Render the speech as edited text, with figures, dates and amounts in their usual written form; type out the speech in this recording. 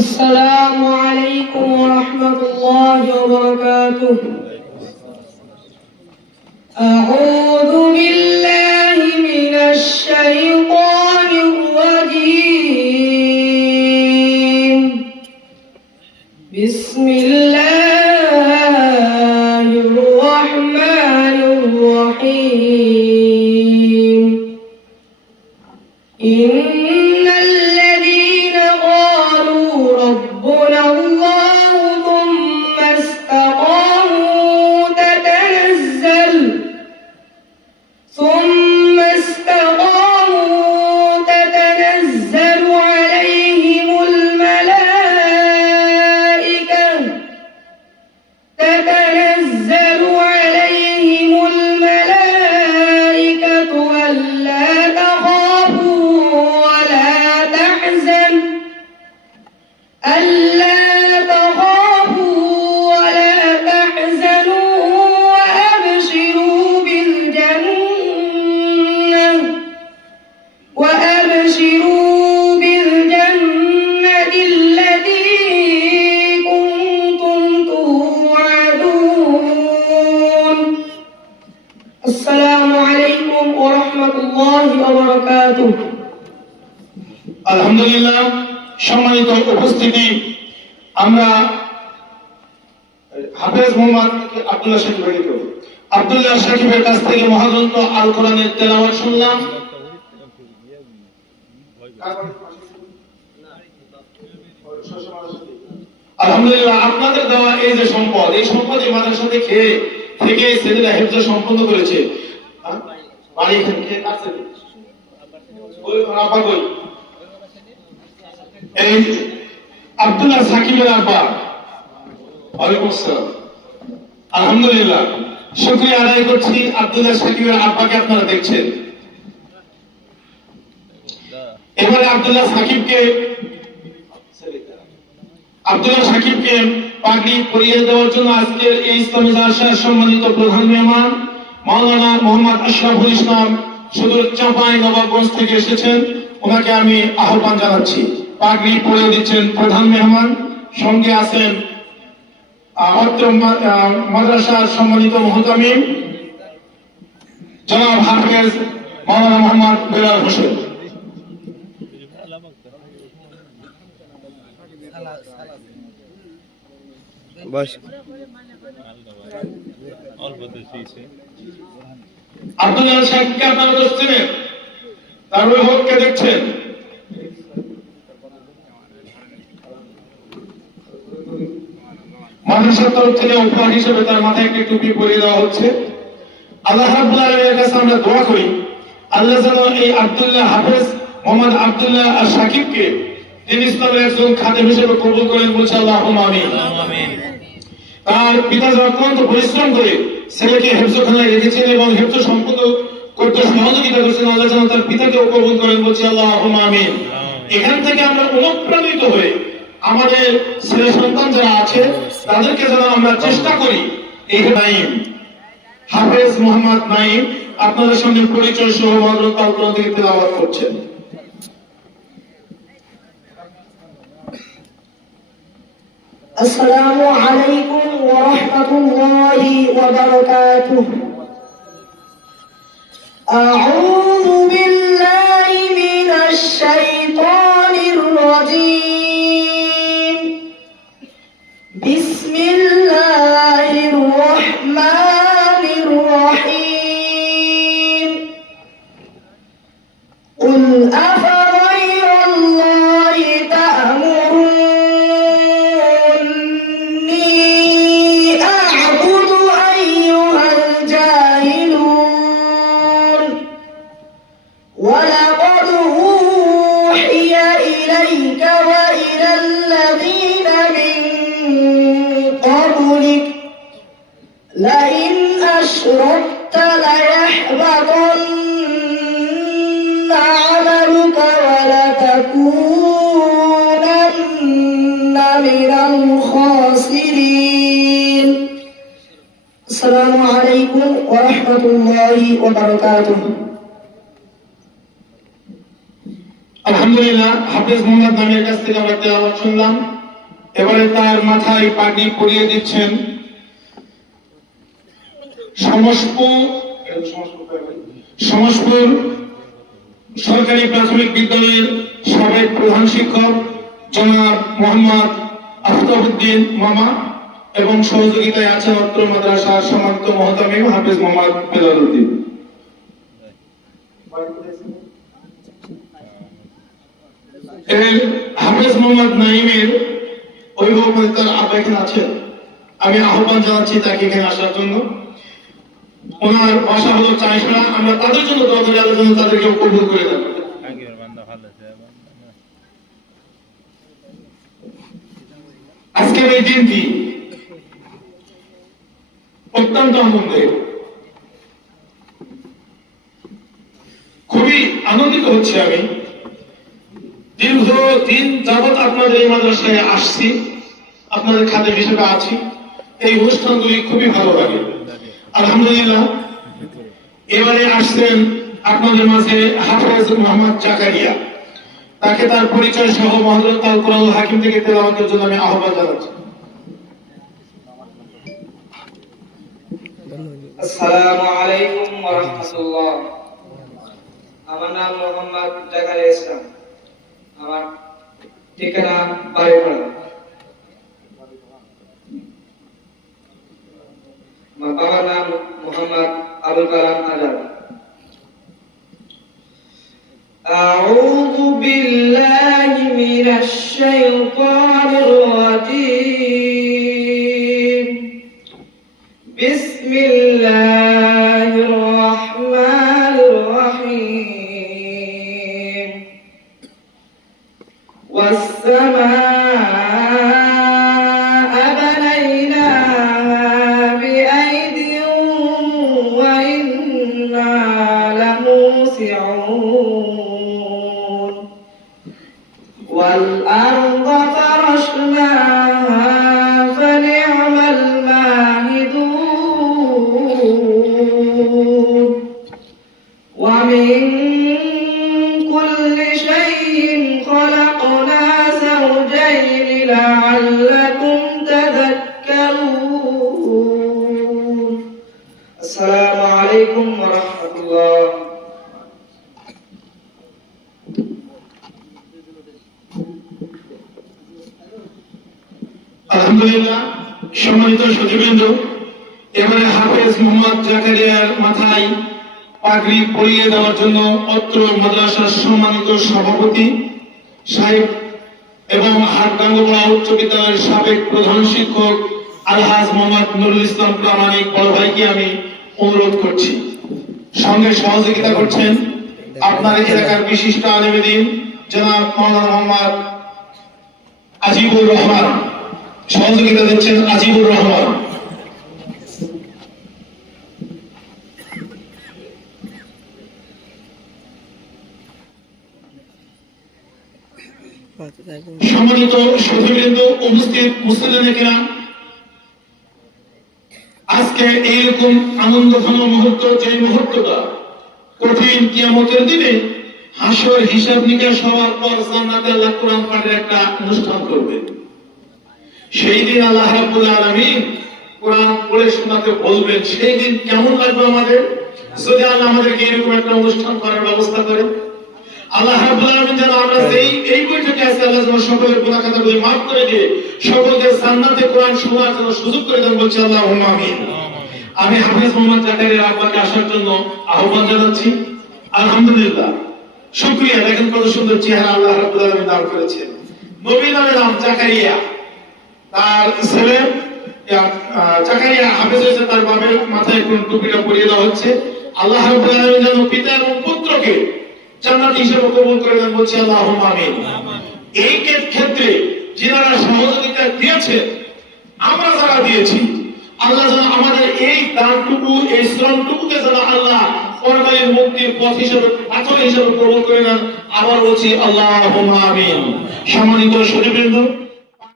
السلام عليكم ورحمة الله وبركاته. أعوذ بالله من الشيطان الرجيم. بسم الله الرحمن الرحيم. إن الذين قالوا ربنا الله ثم استقاموا تتنزل عليهم الملائكة ألا تخافوا ولا تحزنوا وأبشروا بالجنة التي كنتم توعدون. السلام عليكم ورحمة الله وبركاته. আলহামদুলিল্লাহ, সম্মানিত উপস্থিতি, আমরা হাফেজ মোহাম্মদ আব্দুল্লাহ সাকিবের কাছ থেকে মহাগ্রন্থ আল কোরআনের তেলাওয়াত শুনলাম। আলহামদুলিল্লাহ, আপনাদের দেওয়া এই যে সম্পদ, এই সম্পদ এই মাদ্রাসা থেকে ছেলেরা হেফজ সম্পন্ন করেছে। বাড়ি এখানে কে কাছে এই আব্দুল্লাহ সাকিবের আব্বা। ওয়ালাইকুম আসসালাম। আলহামদুলিল্লাহ, শুকরিয়া আদায় করছি। আব্দুল্লাহ সাকিবের আব্বাকে আপনারা দেখছেন। এবারে আব্দুল্লাহ সাকিবকে পাগড়ি পরিয়ে দেওয়ার জন্য আজকের এই ইসলামী জালসার সম্মানিত প্রধান মেহমান মাওলানা মোহাম্মদ আশরাফুল ইসলাম সুদূর চাঁপাই নবাবগঞ্জ থেকে এসেছেন। ওনাকে আমি আহ্বান জানাচ্ছি। পাগড়ি পরিয়ে দিচ্ছেন প্রধান মেহমান। সঙ্গে আছেন মাদ্রাসার সম্মানিত মুহতামিম জনাব হাফেজ মাওলানা মোহাম্মদ বেলাল হোসেন। আব্দুল্লাহ সাকিবকে আপনারা দেখছেন, তার অভিভাবককে দেখছেন। মাদ্রাসার তরফ থেকে উপহার হিসেবে তার মাথায় একটি টুপি পরিয়ে দেওয়া হচ্ছে। আল্লাহ রাব্বুল আলামিনের কাছে আমরা দোয়া করি, আল্লাহ যেন এই আব্দুল্লাহ হাফেজ মোহাম্মদ আব্দুল্লাহ সাকিবকে দিন ইসলামের একজন খাদেম হিসেবে কবুল করেন। বলছে আল্লাহুম্মা আমিন। তার পিতা অত্যন্ত পরিশ্রম করে ছেলেকে হেফজখানায় রেখেছেন এবং হেফজ সম্পন্ন করতে সহযোগিতা করছেন। আল্লাহ যেন তার পিতাকেও কবুল করেন। বলছে আল্লাহুম্মা আমিন। এখান থেকে আমরা অনুপ্রাণিত হয়ে আমাদের ছেলে সন্তান যারা আছে তাদেরকে যেন আমরা চেষ্টা করি। এই নাইম হাফেজ মোহাম্মদ নাইম আপনাদের সঙ্গে পরিচয় সহ মহাগ্রন্থ আল কোরআন থেকে তেলাওয়াত করছেন। السلام عليكم ورحمة الله وبركاته. أعوذ بالله من الشيطان الرجيم. بسم الله الرحمن الرحيم. قل أفغير الله تأمروني أعبد أيها الجاهلون. ولقد أوحي إليك وإلى الذين من قبلك لئن أشركت ليحبطن عملك ولتكونن من الخاسرين. السلام عليكم ورحمة الله وبركاته. আলহামদুলিল্লাহ হাফেজ মোহাম্মদ নামের কাছ থেকে আমরা তেলাওয়াত শুনলাম। এবারে তার মাথায় পাগড়ি পরিয়ে দিচ্ছেন সমসপুর সরকারি প্রাথমিক বিদ্যালয়ের সাবেক প্রধান শিক্ষক জনাব মোহাম্মদ আফতাবউদ্দিন মামা এবং সহযোগিতায় আছেন অত্র মাদ্রাসার সম্মানিত মহতামিম হাফেজ মোহাম্মদ বেলাল উদ্দিন। হাফেজ মোহাম্মদ নাইমের অভিভাবক তার আব্বা এখানে আছেন, আমি আহ্বান জানাচ্ছি তাকে এখানে আসার জন্য। ওনার ভাষা হলো চাইশরা, আমরা তাদের জন্য দোয়া করি আল্লাহ যেন তাদেরকে কবুল করে দেন। আজকের এই দিনটি অত্যন্ত আনন্দের, খুবই আনন্দিত হচ্ছে আমি। দীর্ঘদিন যাবৎ আপনাদের এই মাদ্রাসায় আসছি, আপনাদের খাদ্য হিসেবে আছি। এই অনুষ্ঠানগুলি খুবই ভালো লাগে। আলহামদুলিল্লাহ এবারে আসছেন আপনাদের মাঝে হাফেজ মোহাম্মদ জাকারিয়া, তাকে তার পরিচয় সহ হযরত আল কুরআনুল হাকিম থেকে তেলাওয়াতের জন্য আমি আহ্বান জানাচ্ছি। আসসালামু আলাইকুম ওয়া রাহমাতুল্লাহ। আমার নাম মোহাম্মদ জাকারিয়া ইসলাম, আমার ঠিকানা বাড়িপাড়া। আমার বাবার নাম মোহাম্মদ আবুল কালাম আজাদ। আউযু বিল্লাহি মিনাশ শাইতানির রাজীম। বিসমিল্লাহির রাহমানির রাহিম। والسماء بنيناها بأيد وإنا لموسعون والأرض فرشناها فنعم الماهدون ومن كل شيء خلقنا زوجين لعلكم تذكرون. السلام عليكم ورحمة الله. আলহামদুলিল্লাহ সম্মানিত সচিববৃন্দ, এবারে হাফেজ মোহাম্মদ জাকারিয়ার মাথায় পাগড়ি পরিয়ে দেওয়ার জন্য অত্র মাদ্রাসার সম্মানিত সভাপতি সাহেব এবং হাটগাঙ্গোপাড়া উচ্চ বিদ্যালয়ের সাবেক প্রধান শিক্ষক আলহাজ মোহাম্মদ নুরুল ইসলাম প্রামাণিক বড় ভাইকে আমি অনুরোধ করছি। সঙ্গে সহযোগিতা করছেন আপনার এলাকার বিশিষ্ট আলেমে দ্বীন জনাব মাওলানা মোহাম্মদ আজিবুর রহমান, সহযোগিতা দিচ্ছেন আজিবুর রহমান। সম্মানিত সুধীবৃন্দ, উপস্থিত মুসলিম কিরাম, আজকে এইরকম আনন্দঘন মুহূর্ত, যে মুহূর্তটা কঠিন কিয়ামতের দিনে হাসর হিসাব নিকাশ হওয়ার পর জান্নাতে আল্লাহ কোরআন পাঠের একটা অনুষ্ঠান করবে। সেই দিন আল্লাহ রাব্বুল আলামিন কোরআন পড়ে শোনাতে বলবেন। সেই দিন কেমন লাগবে আমাদের যদি আল্লাহ আমাদেরকে এরকম একটা অনুষ্ঠান করার ব্যবস্থা করে। আল্লাহ রাব্বুল আলামিন যেন আমরা এই বৈঠকে আজকে আল্লাহ যেন সকলের গুনাহ খাতাগুলো মাফ করে দিয়ে সকলকে জান্নাতে কোরআন শোনার জন্য সুযোগ করে দেন, বলছি আল্লাহুম্মা আমিন। আমি হাফেজ মোহাম্মদ জাকারিয়া আব্বাকে আসার জন্য আহ্বান জানাচ্ছি। আলহামদুলিল্লাহ, শুকরিয়া। দেখেন কত সুন্দর চেহারা আল্লাহ রাব্বুল আলামিন দান করেছেন। নবী নামের নাম জাকারিয়া, তার ছেলে জাকারিয়া হাফেজ হয়েছে, তার বাবার মাথায় কোন টুপিটা পরিয়ে দেওয়া হচ্ছে। আল্লাহ রাব্বুল আলামিন যেন পিতা এবং পুত্রকে জান্নাতি হিসেবে কবুল করে দেন, বলছি আল্লাহুম্মা আমিন। এই ক্ষেত্রে যারা সহযোগিতা দিয়েছে, আমরা যারা দিয়েছি, আল্লাহ যেন আমাদের এই দানটুকু, এই শ্রমটুকুকে যেন আল্লাহ পরকালের মুক্তির পথ হিসেবে, পাথর হিসেবে কবুল করে নেন। আবার বলছি আল্লাহুম্মা আমিন। সম্মানিত সুধীবৃন্দ,